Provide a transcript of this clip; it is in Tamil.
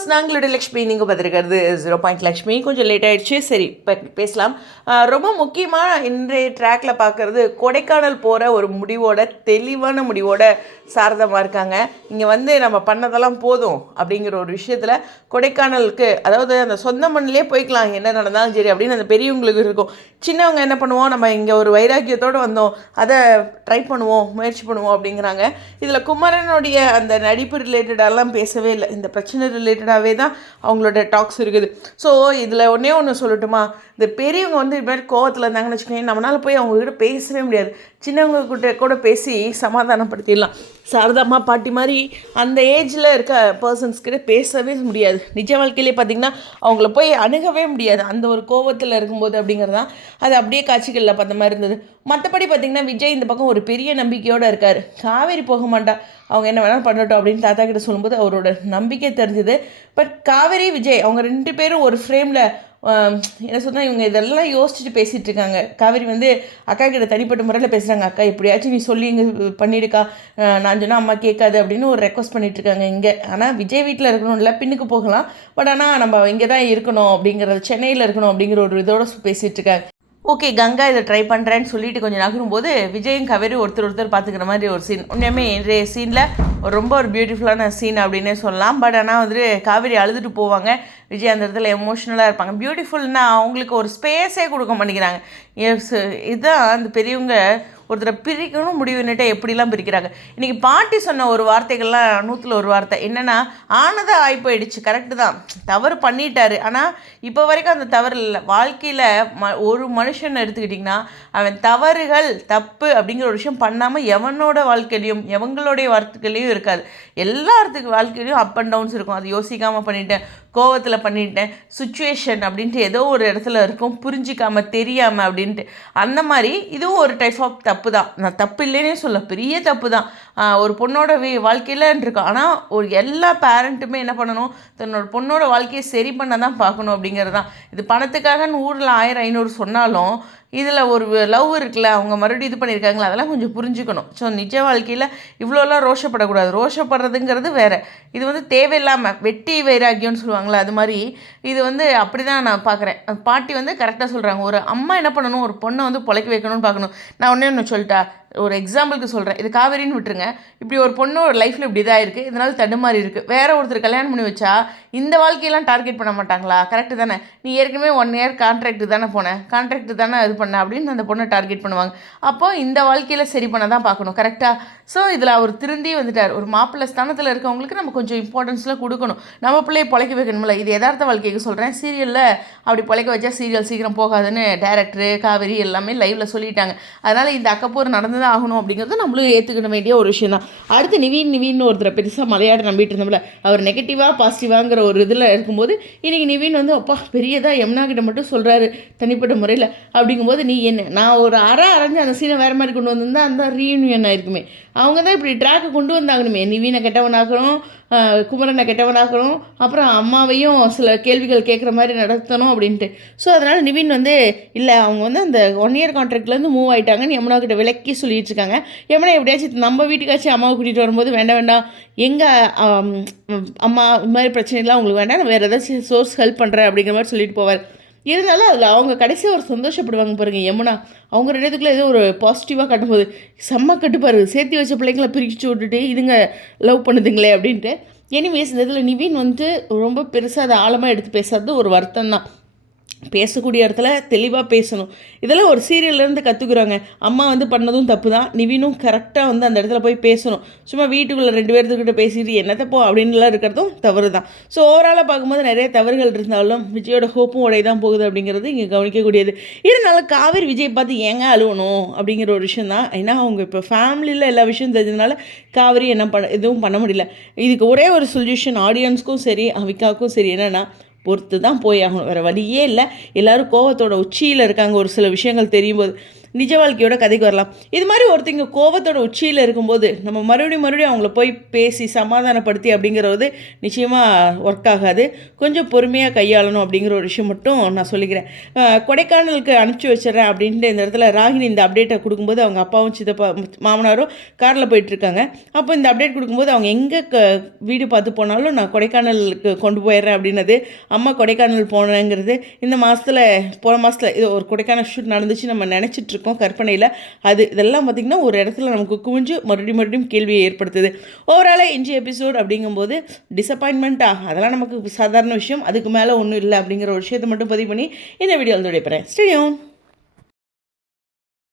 வியூவர்ஸ், நாங்களுடைய லக்ஷ்மி, நீங்கள் பார்த்துருக்கிறது 0 லக்ஷ்மி. கொஞ்சம் லேட் ஆகிடுச்சு, சரி இப்போ பேசலாம். ரொம்ப முக்கியமாக இன்றைய ட்ராக்கில் பார்க்குறது கொடைக்கானல் போகிற ஒரு முடிவோட, தெளிவான முடிவோட சாரதமாக இருக்காங்க. இங்கே வந்து நம்ம பண்ணதெல்லாம் போதும் அப்படிங்கிற ஒரு விஷயத்தில் கொடைக்கானலுக்கு, அதாவது அந்த சொந்த மண்ணிலே போய்க்கலாம் என்ன நடந்தாலும் சரி அப்படின்னு அந்த பெரியவங்களுக்கு இருக்கும். சின்னவங்க என்ன பண்ணுவோம், நம்ம இங்கே ஒரு வைராக்கியத்தோடு வந்தோம், அதை ட்ரை பண்ணுவோம், முயற்சி பண்ணுவோம் அப்படிங்கிறாங்க. இதில் குமரனுடைய அந்த நடிப்பு ரிலேட்டடாலாம் பேசவே இல்லை, இந்த பிரச்சனை ரிலேட்டடாகவே தான் அவங்களோட டாக்ஸ் இருக்குது. ஸோ இதில் ஒன்று சொல்லட்டுமா, இந்த பெரியவங்க வந்து இது மாதிரி கோவத்தில் இருந்தாங்கன்னு வச்சுக்கோங்க, நம்மளால் போய் அவங்கக்கிட்ட பேசவே முடியாது. சின்னவங்கக்கிட்ட கூட பேசி சமாதானப்படுத்திடலாம். சாரதாம்மா பாட்டி மாதிரி அந்த ஏஜில் இருக்க பர்சன்ஸ்கிட்ட பேசவே முடியாது. நிஜ வாழ்க்கையிலே பார்த்திங்கன்னா அவங்கள போய் அணுகவே முடியாது அந்த ஒரு கோவத்தில் இருக்கும்போது அப்படிங்கிறதான். அது அப்படியே காட்சிகளில் பார்த்த மாதிரி இருந்தது. மற்றபடி பார்த்திங்கன்னா விஜய் இந்த பக்கம் ஒரு பெரிய நம்பிக்கையோடு இருக்கார். காவேரி போக மாட்டா, அவங்க என்ன வேணாலும் பண்ணட்டும் அப்படின்னு தாத்தா கிட்ட சொல்லும்போது அவரோட நம்பிக்கை தெரிஞ்சுது. பட் காவேரி விஜய் அவங்க 2 பேரும் ஒரு ஃப்ரேமில் என்ன சொன்னால் இவங்க இதெல்லாம் யோசிச்சுட்டு பேசிகிட்டு இருக்காங்க. காவேரி வந்து அக்கா கிட்ட தனிப்பட்ட முறையில் பேசுகிறாங்க, அக்கா எப்படியாச்சும் நீ சொல்லி இங்கே பண்ணிவிடுக்கா, நான் சொன்னால் அம்மா கேட்காது அப்படின்னு ஒரு ரெக்வஸ்ட் பண்ணிகிட்ருக்காங்க இங்கே. ஆனால் விஜய் வீட்டில் இருக்கணும்ல, பின்னுக்கு போகலாம், பட் ஆனால் நம்ம இங்கே தான் இருக்கணும் அப்படிங்கிறது, சென்னையில் இருக்கணும் அப்படிங்கிற ஒரு இதோட பேசிகிட்டு இருக்காங்க. ஓகே, கங்கா இதை ட்ரை பண்ணுறேன்னு சொல்லிட்டு கொஞ்சம் நகரும்போது விஜயும் காவேரி ஒருத்தர் பார்த்துக்கிற மாதிரி ஒரு சீன். உண்மையுமே இன்றைய சீனில் ரொம்ப ஒரு பியூட்டிஃபுல்லான சீன் அப்படின்னே சொல்லலாம். பட் ஆனால் வந்து காவேரி அழுதுட்டு போவாங்க, விஜய் அந்த இடத்துல எமோஷ்னலாக இருப்பாங்க. பியூட்டிஃபுல்னா அவங்களுக்கு ஒரு ஸ்பேஸே கொடுக்க மாட்டேங்கிறாங்க. இதுதான் அந்த பெரியவங்க ஒருத்தரை பிரிக்கணும் முடிவுன்னுட்டு எப்படிலாம் பிரிக்கிறாங்க. இன்றைக்கி பாட்டி சொன்ன ஒரு வார்த்தைகள்லாம் 100ல் 1 வார்த்தை என்னென்னா, ஆனதாக ஆகி போயிடுச்சு, கரெக்டு தான், தவறு பண்ணிட்டாரு. ஆனால் இப்போ வரைக்கும் அந்த தவறு இல்லை. வாழ்க்கையில் ஒரு மனுஷன் எடுத்துக்கிட்டிங்கன்னா அவன் தவறுகள் தப்பு அப்படிங்கிற ஒரு விஷயம் பண்ணாமல் எவனோட வாழ்க்கையிலையும் எவங்களுடைய வாழ்க்கையிலையும் இருக்காது. எல்லாத்துக்கு வாழ்க்கையிலையும் அப் அண்ட் டவுன்ஸ் இருக்கும். அது யோசிக்காமல் பண்ணிட்டேன், கோவத்தில் பண்ணிட்டேன், சுச்சுவேஷன் அப்படின்ட்டு ஏதோ ஒரு இடத்துல இருக்கும், புரிஞ்சிக்காமல் தெரியாமல் அப்படின்ட்டு. அந்த மாதிரி இதுவும் ஒரு டைப் ஆஃப் தப்பு தான். நான் தப்பு இல்லைன்னே சொல்ல, பெரிய தப்பு தான். ஒரு பொண்ணோட வாழ்க்கையிலன்னு இருக்கும். ஆனால் ஒரு எல்லா பேரண்ட்டுமே என்ன பண்ணணும், தன்னோட பொண்ணோட வாழ்க்கையை சரி பண்ண தான் பார்க்கணும் அப்படிங்கிறது தான். இது பணத்துக்காகன்னு ஊரில் 1000 500 சொன்னாலும் இதில் ஒரு லவ் இருக்குல்ல, அவங்க மறுபடியும் இது பண்ணியிருக்காங்களா, அதெல்லாம் கொஞ்சம் புரிஞ்சுக்கணும். ஸோ நிஜ வாழ்க்கையில் இவ்வளோலாம் ரோஷப்படக்கூடாது. ரோஷப்படுறதுங்கிறது வேறு, இது வந்து தேவையில்லாமல் வெட்டி வைராக்கியம்னு சொல்லுவாங்களே அது மாதிரி. இது வந்து அப்படி தான் நான் பார்க்குறேன். பாட்டி வந்து கரெக்டாக சொல்கிறாங்க. ஒரு அம்மா என்ன பண்ணணும், ஒரு பொண்ணை வந்து பொழைக்க வைக்கணும்னு பார்க்கணும். நான் ஒன்று சொல்லிட்டா, ஒரு எக்ஸாம்பிளுக்கு சொல்கிறேன், இது காவேரின்னு விட்டுருங்க. இப்படி ஒரு பொண்ணு ஒரு லைஃப்பில் இப்படி தான் இருக்குது, இதனால் தடுமாறி இருக்குது. வேறு ஒருத்தர் கல்யாணம் பண்ணி வச்சா இந்த வாழ்க்கையெல்லாம் டார்கெட் பண்ண மாட்டாங்களா? கரெக்டு தானே? நீ ஏற்கனவே 1 இயர் கான்ட்ராக்ட் தானே போனேன், கான்ட்ராக்ட் தானே இது பண்ண அப்படின்னு அந்த பொண்ணை டார்கெட் பண்ணுவாங்க. அப்போது இந்த வாழ்க்கையில் சரி பண்ண தான் பார்க்கணும், கரெக்டாக? ஸோ இதில் அவர் திருந்தி வந்துட்டார். ஒரு மாப்பிள்ளை ஸ்தானத்தில் இருக்கவங்களுக்கு நம்ம கொஞ்சம் இம்பார்ட்டன்ஸ்லாம் கொடுக்கணும். நம்ம பிள்ளையை பொழைக்க வைக்கணும்ல. இது யதார்த்த வாழ்க்கைக்கு சொல்கிறேன். சீரியலில் அப்படி பொழைக்க வச்சா சீரியல் சீக்கிரம் போகாதுன்னு டேரக்டரு காவேரி எல்லாமே லைவில் சொல்லிட்டாங்க. அதனால் இந்த அக்கப்போர் நடந்து தான் ஆகணும் அப்படிங்கிறது நம்மளும் ஏற்றுக்கிட வேண்டிய ஒரு விஷயம் தான். அடுத்து நிவின்னு ஒருத்தரை பெருசாக மலையாட நம்பிட்டு இருந்தோம்ல, அவர் நெகட்டிவாக பாசிட்டிவாங்கிற ஒரு இதில் இருக்கும்போது இன்றைக்கி நிவின் வந்து அப்பா பெரியதாக யமுனா கிட்ட மட்டும் சொல்கிறாரு தனிப்பட்ட முறையில் அப்படிங்கும்போது, நீ என்ன, நான் ஒரு அரைஞ்சு அந்த சீனை வேறு மாதிரி கொண்டு வந்திருந்தா அந்த ரீயூனியன் ஆயிருக்குமே. அவங்க தான் இப்படி ட்ராக்கை கொண்டு வந்தாங்கணுமே, நிவீனை கெட்டவனாக்கணும், குமரனை கெட்டவனாக்கணும், அப்புறம் அம்மாவையும் சில கேள்விகள் கேட்குற மாதிரி நடத்தணும் அப்படின்ட்டு. ஸோ அதனால் நிவின் வந்து இல்லை, அவங்க வந்து அந்த 1 இயர் கான்ட்ராக்ட்லேருந்து மூவ் ஆகிட்டாங்கன்னு யமுனா கிட்ட விளக்கி சொல்லிட்டு இருக்காங்க. யமுனா எப்படியாச்சும் நம்ம வீட்டுக்காச்சும் அம்மாவை கூட்டிகிட்டு வரும்போது வேண்டாம் எங்கள் அம்மா இது மாதிரி பிரச்சனைலாம் உங்களுக்கு வேண்டாம், நான் வேறு ஏதாச்சும் சோர்ஸ் ஹெல்ப் பண்ணுறேன் அப்படிங்கிற மாதிரி சொல்லிட்டு போவார். இருந்தாலும் அதில் அவங்க கடைசியாக ஒரு சந்தோஷப்படுவாங்க பாருங்கள் யமுனா. அவங்க 2 பேத்துக்குள்ளே ஏதோ ஒரு பாசிட்டிவாக காட்டும்போது செம்ம கட்டுப்பாரு, சேர்த்து வச்ச பிள்ளைங்களை பிரித்து விட்டுட்டு இதுங்க லவ் பண்ணுதுங்களே அப்படின்ட்டு. எனிவேஸ் இந்த இதில் நிவின் வந்து ரொம்ப பெருசாக அதை ஆழமாக எடுத்து பேசாதது ஒரு வருத்தம் தான். பேசக்கூடிய இடத்துல தெளிவாக பேசணும். இதெல்லாம் ஒரு சீரியல்லேருந்து கற்றுக்குறாங்க. அம்மா வந்து பண்ணதும் தப்பு தான், நிவினும் கரெக்டாக வந்து அந்த இடத்துல போய் பேசணும். சும்மா வீட்டுக்குள்ளே 2 பேர்த்துக்கிட்ட பேசிட்டு என்னத்தப்போ அப்படின்லாம் இருக்கிறதும் தவறு தான். ஸோ ஓவராலாக பார்க்கும்போது நிறைய தவறுகள் இருந்தாலும் விஜயோட ஹோப்பும் உடைய தான் போகுது அப்படிங்கிறது இங்கே கவனிக்கக்கூடியது. இருந்தாலும் காவேரி விஜய் பார்த்து ஏங்க அழுவணும் அப்படிங்கிற ஒரு விஷயம் தான். ஏன்னா அவங்க இப்போ ஃபேமிலியில் எல்லா விஷயம் தெரிஞ்சதுனால காவேரி எதுவும் பண்ண முடியல. இதுக்கு ஒரே ஒரு சொல்யூஷன் ஆடியன்ஸ்க்கும் சரி அவிகாவுக்கும் சரி என்னென்னா, பொறுத்து தான் போய் ஆகணும், வேறு வழியே இல்லை. எல்லோரும் கோவத்தோட உச்சியில் இருக்காங்க ஒரு சில விஷயங்கள் தெரியும் போது. நிஜ வாழ்க்கையோட கதைக்கு வரலாம். இது மாதிரி ஒருத்தங்க கோபத்தோட உச்சியில் இருக்கும்போது நம்ம மறுபடியும் அவங்கள போய் பேசி சமாதானப்படுத்தி அப்படிங்கிறது நிச்சயமாக ஒர்க் ஆகாது. கொஞ்சம் பொறுமையாக கையாளணும் அப்படிங்கிற ஒரு விஷயம் மட்டும் நான் சொல்லிக்கிறேன். கொடைக்கானலுக்கு அனுப்பிச்சி வச்சிடறேன் அப்படின்ட்டு இந்த இடத்துல ராகினி இந்த அப்டேட்டை கொடுக்கும்போது அவங்க அப்பாவும் சித்தப்பா மாமனாரும் காரில் போயிட்டுருக்காங்க. அப்போ இந்த அப்டேட் கொடுக்கும்போது அவங்க எங்கே வீடு பார்த்து போனாலும் நான் கொடைக்கானலுக்கு கொண்டு போயிடுறேன் அப்படின்னது, அம்மா கொடைக்கானல் போனேங்கிறது இந்த மாதத்தில் போன மாதத்தில் இது ஒரு கொடைக்கானல் ஷூட் நடந்துச்சு நம்ம நினச்சிட்ருக்கோம் கற்பனையில். இதெல்லாம் பார்த்திங்கன்னா ஒரு இடத்துல நமக்கு குவிஞ்சு மறுபடியும் கேள்வியை ஏற்படுத்துது. ஓவராலாக இன்றைய எபிசோட் அப்படிங்கும்போது டிசப்பாயின்மெண்ட்டாக அதெல்லாம் நமக்கு சாதாரண விஷயம், அதுக்கு மேலே ஒன்றும் இல்லை அப்படிங்கிற ஒரு விஷயத்தை மட்டும் பதிவு பண்ணி இந்த வீடியோ வந்து விடைபெறேன். Stay tune.